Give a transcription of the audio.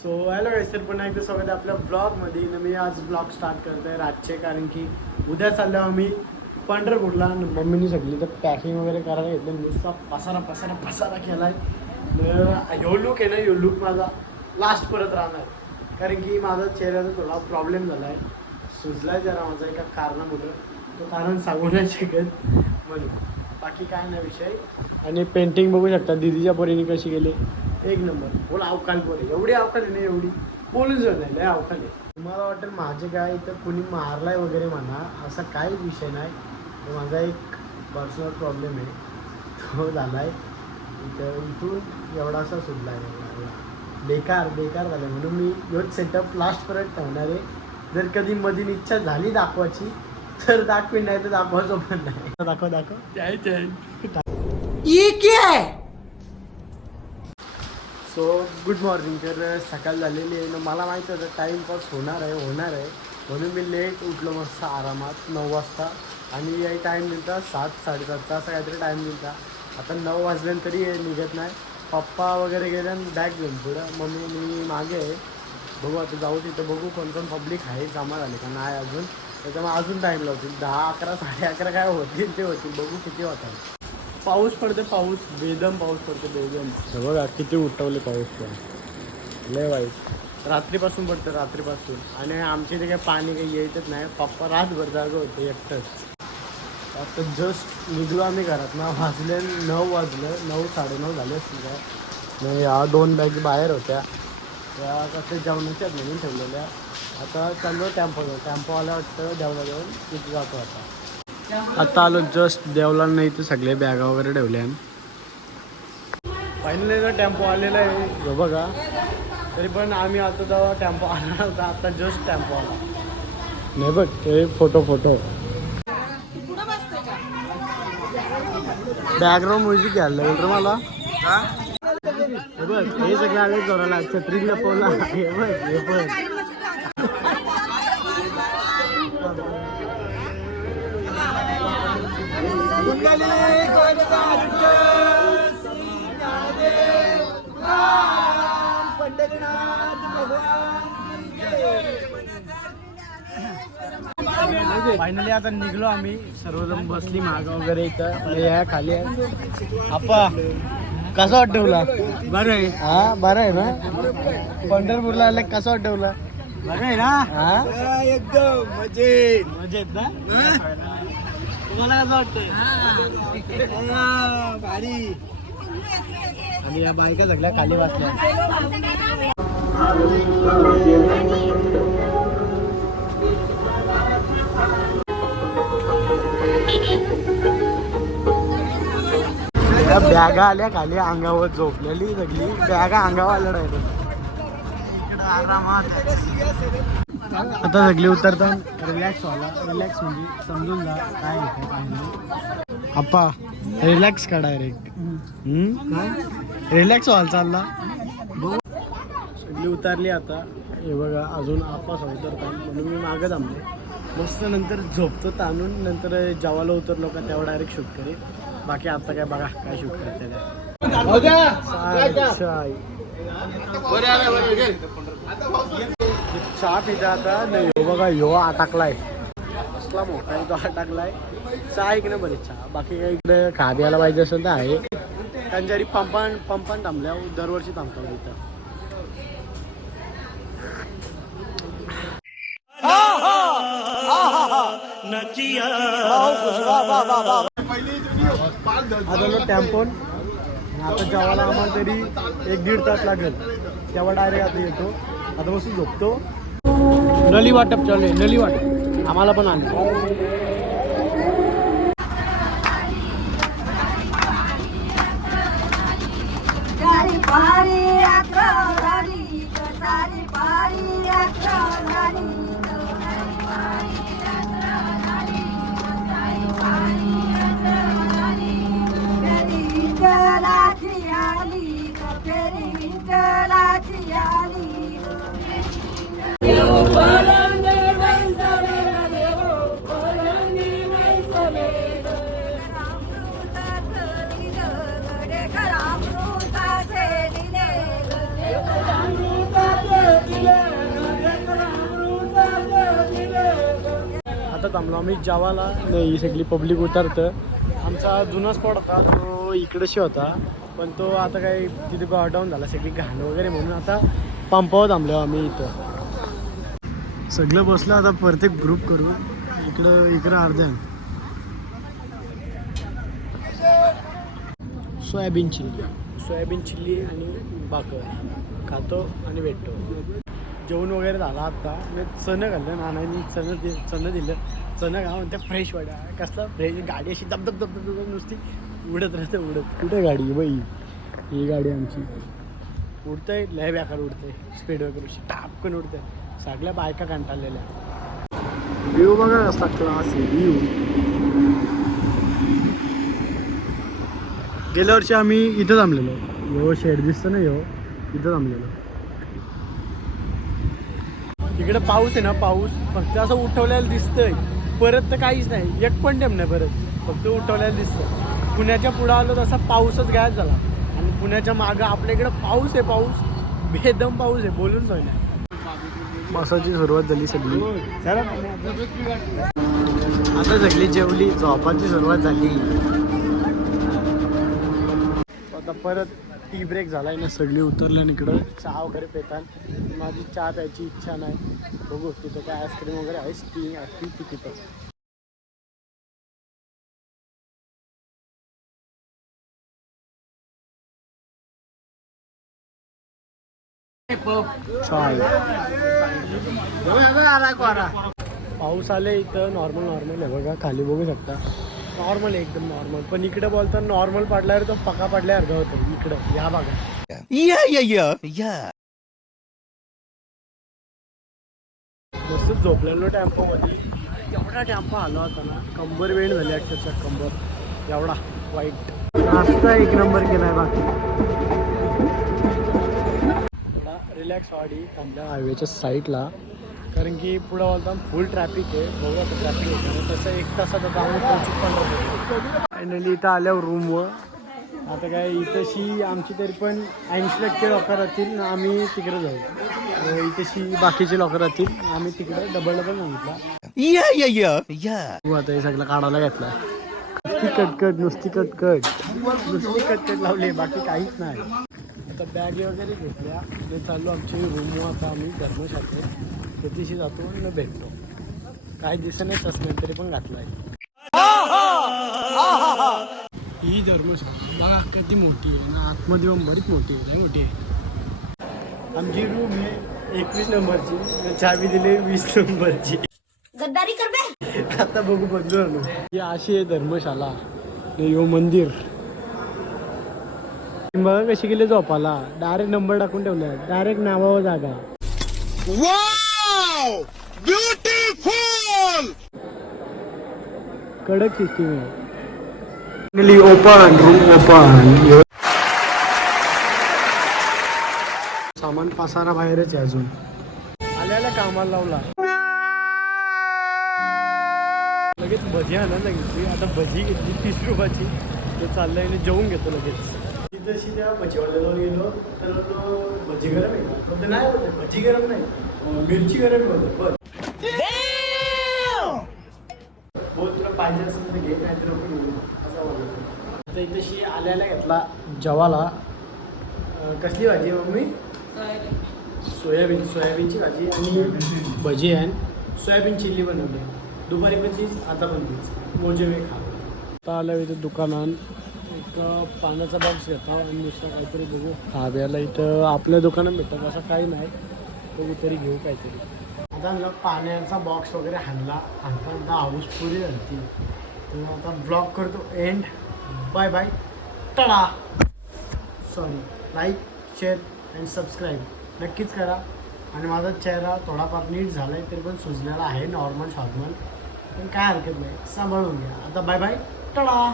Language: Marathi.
सो हॅलो सर पुन्हा एकदा स्वागत आहे आपल्या ब्लॉगमध्ये न मी आज ब्लॉग स्टार्ट करतो आहे रातचे कारण की उद्या चाललो आम्ही पंढरपूरला. मम्मीने सगळी तर पॅकिंग वगैरे करायला घेतलं नुसता पसारा पसारा पसारा केला आहे ह्यो लुक आहे ना ह्यो लुक माझा लास्ट परत राहणार. कारण की माझा चेहऱ्याचा थोडा प्रॉब्लेम झाला आहे सुजला आहे जरा माझा एका कारणामुळं. तो कारण सांगू नाही शकत. म्हणून. बाकी काय नाही विषय. आणि पेंटिंग बघू शकता. दिदीच्या परीने कशी गेली एक नंबर. बोला अवकाल पोरी एवढी अवकाल आहे ना एवढी? बोलून जाऊ नाही लय अवकाल आहे. तुम्हाला वाटेल माझे काय इथं कुणी मारलाय वगैरे म्हणा असा काहीच विषय नाही. तो माझा एक पर्सनल प्रॉब्लेम आहे. तो झाला आहे इथं इथून एवढासा सुटला आहे. बेकार बेकार झालं म्हणून मी योच सेटअप लास्टपर्यंत ठेवणार आहे. जर कधी मधील इच्छा झाली दाखवायची तर दाखवीन नाही तर दाखवायचं पण नाही. दाखव दाखव. सो गुड मॉर्निंग तर सकाळ झालेली आहे. ना मला माहीत होतं टाईमपास होणार आहे होणार आहे. म्हणून मी लेट उठलो मस्त आरामात नऊ वाजता. आणि याही टाईम दिलता सात साडेसातचा असा काहीतरी टाईम दिलता. आता नऊ वाजल्यानंतरी तरी निघत नाही. पप्पा वगैरे गेले आणि बॅग घेऊन पुढं. मम्मी मी मागे आहे. बघू आता जाऊ तिथं बघू कोण कोण पब्लिक आहे जमा झाले का नाही अजून. त्याच्यामुळे अजून टाईम लावतील. दहा अकरा साडे अकरा काय होतील ते होतील. बघू किती होतात. पाऊस पडते पाऊस बेदम पाऊस पडते बेदम. हे बघा किती उठवले पाऊस पण. लय वाईट. रात्रीपासून पडतं रात्रीपासून. आणि आमच्या इथे काही पाणी काही येतच नाही. पप्पा रातभर जागा होते एकटंच. आता जस्ट निघलो आम्ही घरात. ना वाजले नऊ वाजलं नऊ साडेनऊ झाले असतील. काय मग या दोन बॅग बाहेर होत्या. त्या कसं जेवणाच्याच म्हणून ठेवलेल्या. आता चाललो टेम्पोवर. टेम्पोवाला वाटतं देवला जाऊन तिथे जातो आता. आता आलो जस्ट देवला नाही तर सगळे बॅगा वगैरे ठेवल्या फायनली तर टेम्पो आलेला आहे. जो बघा. तरी पण आम्ही आता तेव्हा टेम्पो आला नव्हता आता जस्ट टेम्पो आला. नाही बघ ते फोटो फोटो बॅकग्राऊंड म्युझिक घ्यायला लागेल मला. हे? बघ हे सगळे आले जोराला छत्री लपवला हे बघ हे बघ. फायनली आता निघलो आम्ही सर्वजण बसली माग वगैरे इथं. या खाली आहे. आपा कसा वाटवला बरं आहे. हा बरं आहे ना? पंढरपूरला आले कसा वाटवला बरं आहे ना? हा? एकदम मजेत. मजेत ना? वाटतंय? भारी. आणि या बायका सगळ्या खाली वाचल्या बॅगा आल्या खाली अंगावर झोपलेली सगळी. बॅगा अंगावर आल्या डायरेक्ट. आता सगळी उतरतात. रिलॅक्स व्हायला. रिलॅक्स म्हणजे समजून जा काय होतं काय नाही अप्पा रिलॅक्स का डायरेक्ट रिलॅक्स व्हायला चालला. सगळी उतरली आता. हे बघा अजून आप्पा उतरतात. म्हणून मी मागं थांबलो. मस्त नंतर झोपतो ताणून. नंतर जेवायला उतरलो का तेव्हा डायरेक्ट शूट करेल बाकी आता काय बघा काय शूट करते चहा पिता आता नाही बघा ह्यो अटकलाय कसला मोठा आहे तो अटकलाय चहा एक ना बरे चहा बाकी काही इकडे खा द्यायला पाहिजे असेल तर आहे त्यांच्यारी पंपान पंपान थांबल्या दरवर्षी थांबतो इथं आता टॅम्पोन आता जेवायला आम्हाला तरी एक दीड तास लागेल तेव्हा डायरेक्ट आता येतो आता बसून झोपतो. नली वाटप चालू आहे नली वाटप. आम्हाला पण आली इथं थांबलो आम्ही जावाला नाही सगळी पब्लिक उतरतं. आमचा जुना स्पॉट होता तो इकडशी होता. पण तो आता काही तिथे डाऊन झाला सगळी घाण वगैरे म्हणून आता पंपावर थांबलो आम्ही इथं. सगळं बसलं आता प्रत्येक ग्रुप करू. इकडं इकडं अर्ध्या सोयाबीन चिल्ली. सोयाबीन चिल्ली आणि भाकर. खातो आणि भेटतो. जेवण वगैरे झालं आता मी चणं घाललं नानांनी चणं दि चणं दिलं. चणं घालून त्या फ्रेश वाट्या कसला फ्रेश गाडी अशी दब दब दब दब दब नुसती उडत राहते उडत. कुठे गाडी बाई? ही गाडी आमची. उडतंय लय बेकार उडतंय. स्पीड वगैरे अशी टापकन उडतंय. सगळ्या बायका कंटाळलेल्या. व्ह्यू बघा कसला क्लास आहे व्ह्यू. गेल्या वर्षी आम्ही इथं थांबलेलो. यो शेड दिसतो ना यो? इथं थांबलेलो. इकडे पाऊस आहे ना पाऊस फक्त असं उठवलेलं दिसतंय. परत तर काहीच नाही. एक पण टेम नाही परत. फक्त उठवलेलं दिसतं पुण्याच्या पुढं आलो तसा पाऊसच गायब झाला. आणि पुण्याच्या मागं आपल्या इकडं पाऊस आहे पाऊस. बेदम पाऊस आहे बोलून सोय नाही. पावसाची सुरुवात झाली सगळी. आता सगळी जेवली झोपाची सुरुवात झाली. आता परत टी ब्रेक झालाय ना सगळी उतरल्या इकडं चहा वगैरे पेतात. माझी चहा प्यायची इच्छा नाही. बघू तिथं काय आईस्क्रीम वगैरे आहेस ती ती ती तिथं. चाय पाऊस आले इथं नॉर्मल नॉर्मल आहे बघा खाली बघू शकता. नॉर्मल आहे एकदम नॉर्मल. पण इकडे बोलता नॉर्मल पडल्यावर तो पका पडल्यासारखं होतं इकडं या भागात. Yeah, yeah, yeah, yeah. मस्त झोपलेलो टेम्पोमध्ये. एवढा टेम्पो आला होता ना कंबर वेळ झाली अक्षरशः कंबर. एवढा वाईट. नाश्ता एक नंबर केलाय बाकी. रिलॅक्स व्हाडी थांबल्या हायवेच्या साईडला कारण की पुढं बोलता फुल ट्रॅफिक आहे. बघू आता ट्रॅफिक होतं तसं एक तासात आता आम्ही पोहोचू पण फायनली इथं आल्यावर रूमवर आता काय इथंशी आमची तरी पण ऐंशी टक्के लोकं राहतील आम्ही तिकडे जाऊ. इथंशी बाकीचे लोकं राहतील आम्ही तिकडे डबल डबल सांगितला. आता हे सगळं काढायला घेतला कटकट नुसती कटकट. नुसती कटकट लावली बाकी काहीच नाही. आता बॅगे वगैरे घेतल्या. ते चाललो आमची रूम आता आम्ही धर्मशास्त्र तिथेशी जातो आणि भेटतो. काही दिवसांनी चष्मे तरी पण घातलाय. ही धर्मशास्त्र बघा किती मोठी आहे ना. आतमध्ये पण बरीच मोठी आहे. लय मोठी आहे. आमची रूम आहे एकवीस नंबरची. चावी दिली वीस नंबरची. आता बघू बदलू ही अशी आहे धर्मशाला. यो मंदिर. बघा कशी गेले झोपाला. डायरेक्ट नंबर टाकून ठेवलाय. डायरेक्ट नावावर जागा! Beautiful! कडक सिस्टीम आहे. ओपन रूम ओपन सामान पसारा बाहेरच आहे अजून. आल्याला कामाला लावला. लगेच भजी आणायला घेतली आता भजी घेतली तीस रुपयाची. ते चाललंय आणि जेवून घेतो लगेच. जशी त्या त्या भजीवाल्याजवळ गेलो तर तो भजी गरम आहे का नाही बोलते भजी गरम नाही. मिरची गरम बोलतो पण बोल तुला पाहिजे असेल तर घे नाही तर असा बोलतो. आल्याला घेतला जवाला. कसली भाजी आहे मम्मी? सोयाबीन. सोयाबीनची भाजी आणि भजी आहे. सोयाबीन चिल्ली बनवली दुपारी पण तीच आता पण तीच. मोजे खा आता आल्या दुकानात. एक पाण्याचा बॉक्स घेतो आणि दुसरं काहीतरी बघू. खाव्याला इथं आपल्या दुकानात भेटतं असं काही नाही. बघू तरी घेऊ काहीतरी. आता आम्हाला पाण्याचा बॉक्स वगैरे हाणला. हाणता हाणता हाऊस पुरी झाली ती तर आता ब्लॉग करतो. End bye bye tada sorry like share and subscribe नक्कीच करा. आणि माझा चेहरा थोडाफार नीट झाला आहे तरी पण सुजलेला आहे. नॉर्मल शॉर्मल पण काय हरकत नाही. सांभाळून घ्या. आता बाय बाय टडा